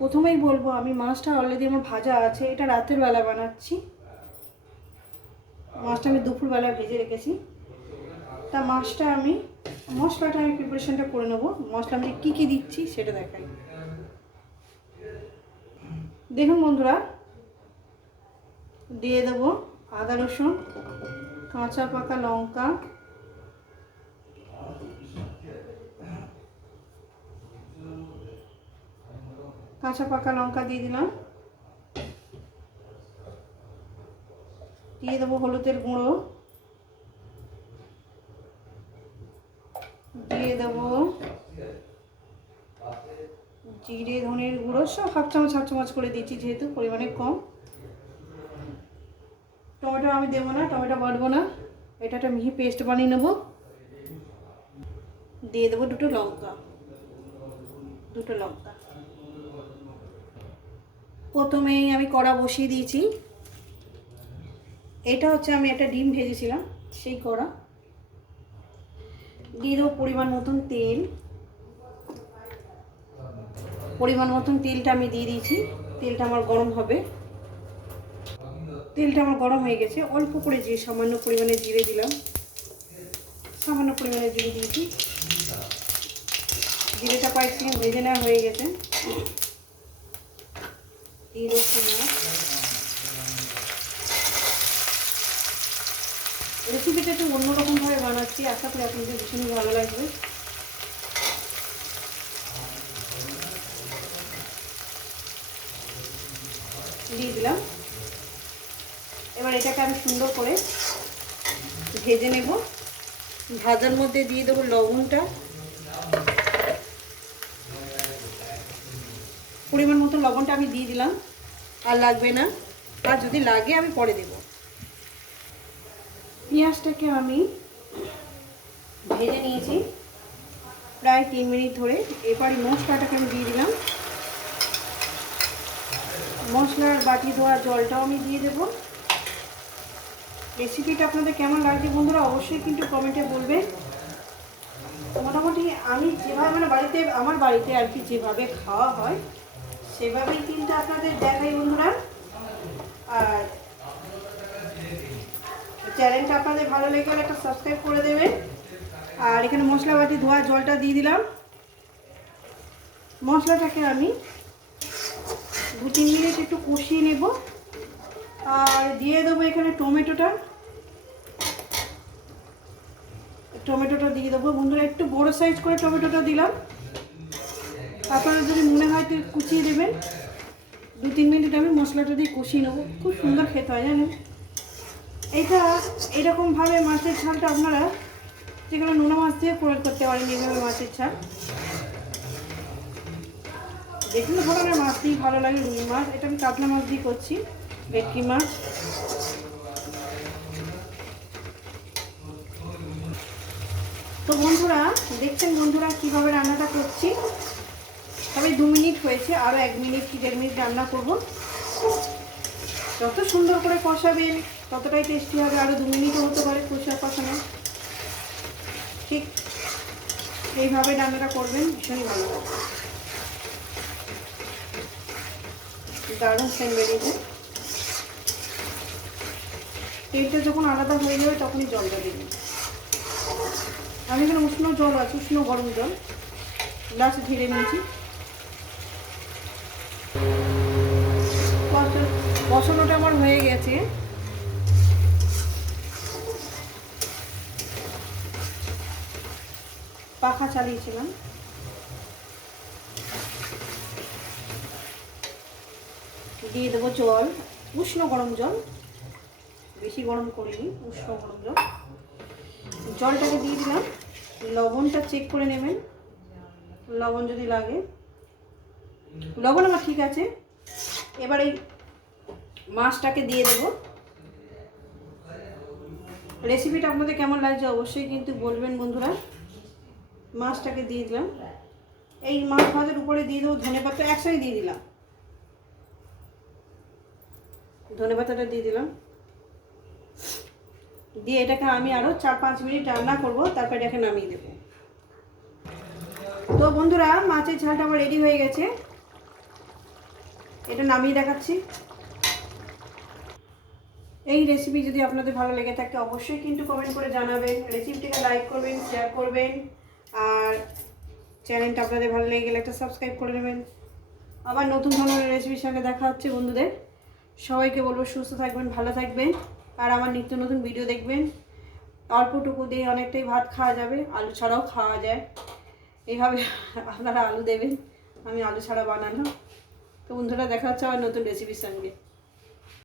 প্রথমেই বলব, আমি মাছটা অলরেডি আমার ভাজা আছে, এটা রাতের বেলা বানাচ্ছি। মাছটা আমি দুপুরবেলা ভেজে রেখেছি। তা মাছটা আমি, মশলাটা আমি প্রিপারেশনটা করে নেব। মশলা আমি কী কী দিচ্ছি সেটা দেখাই। দেখুন বন্ধুরা, দিয়ে দেবো আদা রসুন, কাঁচা পাকা লঙ্কা কাঁচা পাকা লঙ্কা দিয়ে দিলাম। দিয়ে দেবো হলুদের গুঁড়ো। দিয়ে দেবো জিরে, ধনের গুঁড়ো, সব হাফ চামচ হাফ চামচ করে দিচ্ছি যেহেতু, পরিমাণে কম। টমেটো আমি দেবো না, টমেটো বাটবো না। এটা একটা মিহি পেস্ট বানিয়ে নেব। দিয়ে দেবো দুটো লঙ্কা। দুটো লঙ্কা। প্রথমেই আমি কড়া বসিয়ে দিয়েছি। এটা হচ্ছে আমি একটা ডিম ভেজেছিলাম, সেই কড়া। দিয়ে দেবো পরিমাণ মতন তেল। পরিমাণ মতন তেলটা আমি দিয়ে দিয়েছি। তেলটা আমার গরম হবে। তেলটা আমার গরম হয়ে গেছে। অল্প করে যে সামান্য পরিমাণে জিরে দিলাম, সামান্য পরিমাণে জিরে দিয়েছি। জিরেটা কয়েক সেকেন্ড ভেজে নেওয়া হয়ে গেছে। রেসিপিটা একটু অন্যরকমভাবে বানাচ্ছি। আশা করি আপনাদের ভীষণই ভালো লাগবে। দিয়ে দিলাম। এবার এটাকে আমি সুন্দর করে ভেজে নেব। ভাজার মধ্যে দিয়ে দেবো লবণটা। পরিমাণ মতো লবণটা আমি দিয়ে দিলাম। আর লাগবে না? আর যদি লাগে, আমি পরে দেব। পেঁয়াজটাকে আমি ভেজে নিয়েছি প্রায় তিন মিনিট ধরে। এবারে মশলাটাকে আমি দিয়ে দিলাম। মশলার বাটি ধোয়া জলটাও আমি দিয়ে দেবো। রেসিপিটা আপনাদের কেমন লাগছে বন্ধুরা, অবশ্যই কিন্তু কমেন্টে বলবে মোটামুটি আমি যেভাবে মানে বাড়িতে, আমার বাড়িতে আর কি যেভাবে খাওয়া হয় সেভাবেই কিন্তু আপনাদের দেখাই বন্ধুরা। আর চ্যানেলটা আপনাদের ভালো লেগে একটা সাবস্ক্রাইব করে দেবেন। আর এখানে মশলা বাটি ধোয়া, জলটা দিয়ে দিলাম। মশলাটাকে আমি দু তিন মিনিট একটু কষিয়ে নেব। আর দিয়ে দেবো এখানে টমেটোটা। টমেটোটা দিয়ে দেবো। বন্ধুরা, একটু বড় সাইজ করে টমেটোটা দিলাম। আপনারা যদি মনে হয় তো কুচিয়ে দেবেন, দু তিন মিনিট আমি মশলাটা দিয়ে কষিয়ে নেব। খুব সুন্দর খেতে হয়, জানেন? এটা এরকমভাবে মাছের ঝালটা আপনারা যেগুলো নোনা মাছ দিয়ে প্রয়োগ করতে পারেন এইভাবে মাছের ঝাল। যেগুলো ধরনের মাছ দিয়ে ভালো লাগে, রুই মাছ। এটা আমি কাতলা মাছ দিয়ে করছি, ভেটকি মাছ। তো বন্ধুরা, দেখছেন বন্ধুরা কীভাবে রান্নাটা করছি? দু মিনিট হয়েছে আরও এক মিনিট কি দেড় মিনিট রান্না করব। যত সুন্দর করে কষাবেন ততটাই টেস্টি হবে আরও দু মিনিটও হতে পারে কষা কষানো। ঠিক এইভাবে রান্নাটা করবেন, ভীষণই ভালো লাগবে দারুণ সেন বেরিয়েছে। তেলটা যখন আলাদা হয়ে যাবে, তখনই জলটা দেবেন আমি এখানে উষ্ণ জল আছে, উষ্ণ গরম জল। গ্লাসে ঢেলে নিয়েছি। বসানোটা আমার হয়ে গেছে। পাখা চালিয়েছিলাম। দিয়ে দেবো জল, উষ্ণ গরম জল। বেশি গরম করিনি, উষ্ণ গরম জল। জলটাকে দিয়ে দিলাম। লবণটা চেক করে নেবেন। লবণ যদি লাগে। লবণ আমার ঠিক আছে। এবার এই মাছটাকে দিয়ে দেবো। রেসিপিটা আপনাদের কেমন লাগছে অবশ্যই কিন্তু বলবেন বন্ধুরা। মাছটাকে দিয়ে দিলাম। এই মাছ ভাজার উপরে দিয়ে দেবো ধনে পাতা, একসাথে দিয়ে দিলাম। ধনে পাতাটা দিয়ে দিলাম। দিয়ে এটাকে আমি আরও চার পাঁচ মিনিট রান্না করব, তারপর এটাকে নামিয়ে দেবো। তো বন্ধুরা, মাছের ঝালটা আমার রেডি হয়ে গেছে। এটা নামিয়ে দেখাচ্ছি। এই রেসিপি যদি আপনাদের ভালো লেগে থাকে, অবশ্যই কিন্তু কমেন্ট করে জানাবেন। রেসিপিটিকে লাইক করবেন শেয়ার করবেন, আর চ্যানেলটা আপনাদের ভালো লেগে গেলে একটা সাবস্ক্রাইব করে নেবেন। আবার নতুন ধরনের রেসিপির সঙ্গে দেখা হচ্ছে বন্ধুদের। সবাইকে বলব সুস্থ থাকবেন, ভালো থাকবেন, আর আমার নিত্য নতুন ভিডিও দেখবেন। অল্পটুকু দিয়ে অনেকটাই ভাত খাওয়া যাবে, আলু ছাড়াও খাওয়া যায়। এইভাবে আপনারা আলু দেবেন, আমি আলু ছাড়া বানালাম তো বন্ধুরা, দেখা হচ্ছে আবার নতুন রেসিপির সঙ্গে।